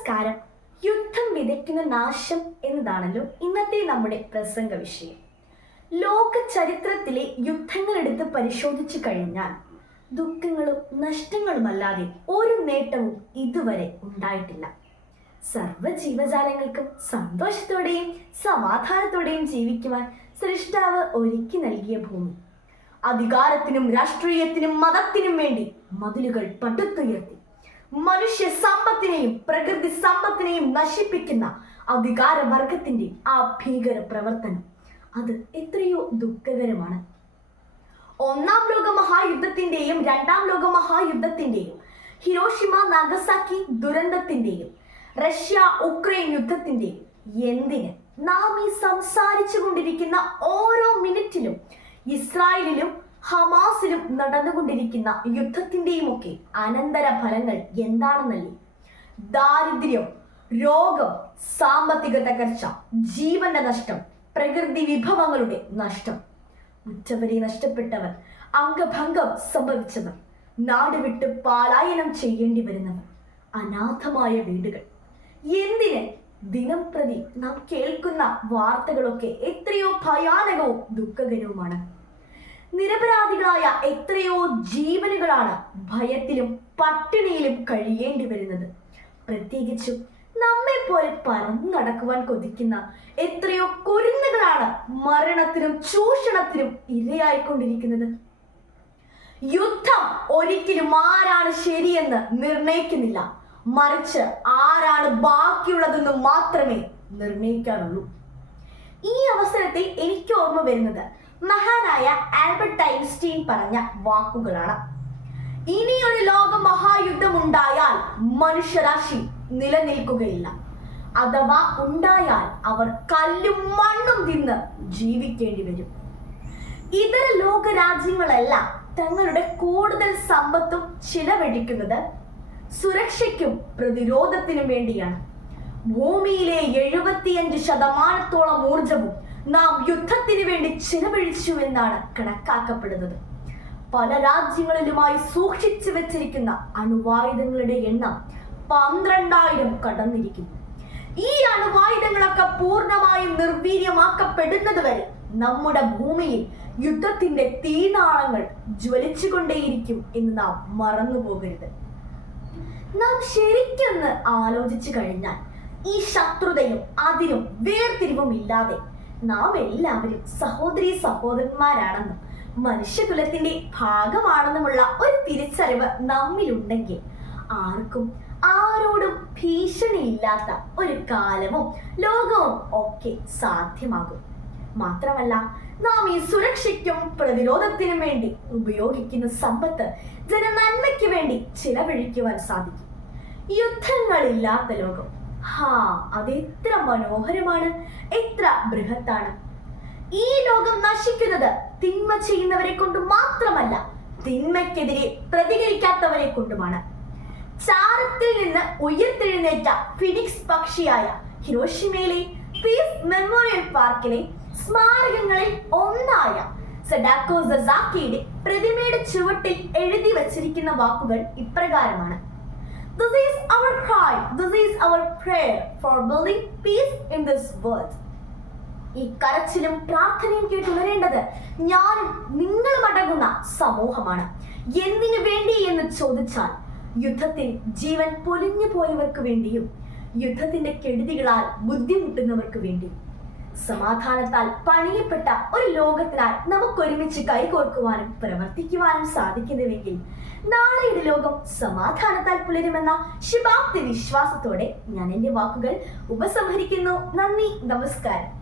നമസ്കാരം യുദ്ധം വിതയ്ക്കുന്ന നാശം എന്നതാണല്ലോ ഇന്നത്തെ നമ്മുടെ പ്രസംഗ വിഷയം. ലോക ചരിത്രത്തിലെ യുദ്ധങ്ങളെടുത്ത് പരിശോധിച്ചു കഴിഞ്ഞാൽ ദുഃഖങ്ങളും നഷ്ടങ്ങളുമല്ലാതെ ഒരു നേട്ടവും ഇതുവരെ ഉണ്ടായിട്ടില്ല. സർവ ജീവജാലങ്ങൾക്കും സന്തോഷത്തോടെയും സമാധാനത്തോടെയും ജീവിക്കുവാൻ സൃഷ്ടാവ് ഒരുക്കി നൽകിയ ഭൂമി. അധികാരത്തിനും രാഷ്ട്രീയത്തിനും മതത്തിനും വേണ്ടി മതിലുകൾ പടുത്തുയർത്തി. മനുഷ്യ സമ്പത്തിനെയും പ്രകൃതി സമ്പത്തിനെയും നശിപ്പിക്കുന്ന അധികാരവർഗത്തിന്റെ ആ ഭീകര പ്രവർത്തനം അത് എത്രയോ ദുഃഖകരമാണ്. ഒന്നാം ലോക മഹായുദ്ധത്തിന്റെയും രണ്ടാം ലോക മഹായുദ്ധത്തിന്റെയും ഹിരോഷിമ നാഗസാക്കി ദുരന്തത്തിന്റെയും റഷ്യ ഉക്രൈൻ യുദ്ധത്തിന്റെയും എന്തിന് നാം ഈ സംസാരിച്ചു കൊണ്ടിരിക്കുന്ന ഓരോ മിനിറ്റിലും ഇസ്രായേലിലും ഹമാസിലും നടന്നുകൊണ്ടിരിക്കുന്ന യുദ്ധത്തിന്റെയും ഒക്കെ അനന്തര ഫലങ്ങൾ എന്താണെന്നല്ലേ? ദാരിദ്ര്യം രോഗം സാമ്പത്തിക തകർച്ച ജീവന്റെ നഷ്ടം പ്രകൃതി വിഭവങ്ങളുടെ നഷ്ടം. ഉച്ചവരെ നഷ്ടപ്പെട്ടവർ അംഗഭംഗം സംഭവിച്ചവർ നാട് വിട്ട് പാലായനം ചെയ്യേണ്ടി വരുന്നവർ അനാഥമായ വീടുകൾ. എന്തിന് ദിനം പ്രതി നാം കേൾക്കുന്ന വാർത്തകളൊക്കെ എത്രയോ ഭയാനകവും ദുഃഖകരവുമാണ്. നിരപരാധികളായ എത്രയോ ജീവനുകളാണ് ഭയത്തിലും പട്ടിണിയിലും കഴിയേണ്ടി വരുന്നത്. പ്രത്യേകിച്ചും നമ്മെ പോലെ പറന്നു നടക്കുവാൻ കൊതിക്കുന്ന എത്രയോ കുരുന്നുകളാണ് മരണത്തിനും ചൂഷണത്തിനും ഇരയായിക്കൊണ്ടിരിക്കുന്നത്. യുദ്ധം ഒരിക്കലും ആരാണ് ശരിയെന്ന് നിർണയിക്കുന്നില്ല മറിച്ച് ആരാണ് ബാക്കിയുള്ളതെന്ന് മാത്രമേ നിർണയിക്കാറുള്ളൂ ഈ അവസരത്തിൽ എനിക്ക് ഓർമ്മ വരുന്നത് മഹാനായ ആൽബർട്ട് ഐൻസ്റ്റീൻ പറഞ്ഞ വാക്കുകളാണ്. ഇനിയൊരു ലോക മഹായുദ്ധം ഉണ്ടായാൽ മനുഷ്യരാശി നിലനിൽക്കുകയില്ല. അഥവാ ഉണ്ടായാൽ അവർ കല്ലും മണ്ണും തിന്ന് ജീവിക്കേണ്ടി വരും. ഇതര ലോക രാജ്യങ്ങളെല്ലാം തങ്ങളുടെ കൂടുതൽ സമ്പത്തും ചിലവഴിക്കുന്നത് സുരക്ഷയ്ക്കും പ്രതിരോധത്തിനും വേണ്ടിയാണ്. ഭൂമിയിലെ എഴുപത്തിയഞ്ച് ശതമാനത്തോളം ഊർജവും നാം യുദ്ധത്തിന് വേണ്ടി ചിലവഴിച്ചു എന്നാണ് കണക്കാക്കപ്പെടുന്നത്. പല രാജ്യങ്ങളിലുമായി സൂക്ഷിച്ചു വെച്ചിരിക്കുന്ന അണുവായുധങ്ങളുടെ എണ്ണം പന്ത്രണ്ടായിരം കടന്നിരിക്കുന്നു. ഈ അണുവായുധങ്ങളൊക്കെ പൂർണമായും നിർവീര്യമാക്കപ്പെടുന്നത് വരെ നമ്മുടെ ഭൂമിയിൽ യുദ്ധത്തിന്റെ തീനാളങ്ങൾ ജ്വലിച്ചുകൊണ്ടേയിരിക്കും എന്ന് നാം മറന്നു പോകരുത് നാം ശരിക്കൊന്ന് ആലോചിച്ചു കഴിഞ്ഞാൽ ഈ ശത്രുതയും അതിരും വേർതിരിവും ഇല്ലാതെ നാം എല്ലാവരും സഹോദരി സഹോദരന്മാരാണെന്നും മനുഷ്യകുലത്തിന്റെ ഭാഗമാണെന്നുമുള്ള ഒരു തിരിച്ചറിവ് നമ്മിലുണ്ടെങ്കിൽ ആർക്കും ആരോടും ഭീഷണിയില്ലാത്ത ഒരു കാലവും ലോകവും ഒക്കെ സാധ്യമാകും. മാത്രമല്ല നാം ഈ സുരക്ഷയ്ക്കും പ്രതിരോധത്തിനും വേണ്ടി ഉപയോഗിക്കുന്ന സമ്പത്ത് ജനനന്മയ്ക്ക് വേണ്ടി ചിലവഴിക്കുവാൻ സാധിക്കും. യുദ്ധങ്ങളില്ലാത്ത ലോകം ഹാ അത് എത്ര മനോഹരമാണ്. എത്ര ബൃഹത്താണ്. ഈ ലോകം നശിക്കുന്നത് തിന്മ ചെയ്യുന്നവരെ കൊണ്ട് മാത്രമല്ല തിന്മയ്ക്കെതിരെ പ്രതികരിക്കാത്തവരെ കൊണ്ടുമാണ്. ചാരത്തിൽ നിന്ന് ഉയർത്തെഴുന്നേറ്റ ഫിനിക്സ് പക്ഷിയായ ഹിരോഷിമയിലെ പീസ് മെമ്മോറിയൽ പാർക്കിലെ സ്മാരകങ്ങളിൽ ഒന്നായ സഡാക്കോ സസാക്കിയുടെ പ്രതിമയുടെ ചുവട്ടിൽ എഴുതി വച്ചിരിക്കുന്ന വാക്കുകൾ ഇപ്രകാരമാണ്. This is our cry, this is our prayer for building peace in this world. ഈ കരച്ചിലും പ്രാർത്ഥനയും കേട്ടുണരേണ്ടത് ഞാനും നിങ്ങളും അടങ്ങുന്ന സമൂഹമാണ്. എന്തിനു വേണ്ടി എന്ന് ചോദിച്ചാൽ യുദ്ധത്തിൽ ജീവൻ പൊലിഞ്ഞു പോയവർക്ക് വേണ്ടിയും യുദ്ധത്തിന്റെ കെടുതികളാൽ ബുദ്ധിമുട്ടുന്നവർക്ക് വേണ്ടിയും. സമാധാനത്താൽ പണിയപ്പെട്ട ഒരു ലോകത്തിനായി നമുക്കൊരുമിച്ച് കൈകോർക്കുവാനും പ്രവർത്തിക്കുവാനും സാധിക്കുന്നുവെങ്കിൽ നാളെയുടെ ലോകം സമാധാനത്താൽ പുലരുമെന്ന ശുഭാപ്തി വിശ്വാസത്തോടെ ഞാൻ എന്റെ വാക്കുകൾ ഉപസംഹരിക്കുന്നു. നന്ദി നമസ്കാരം.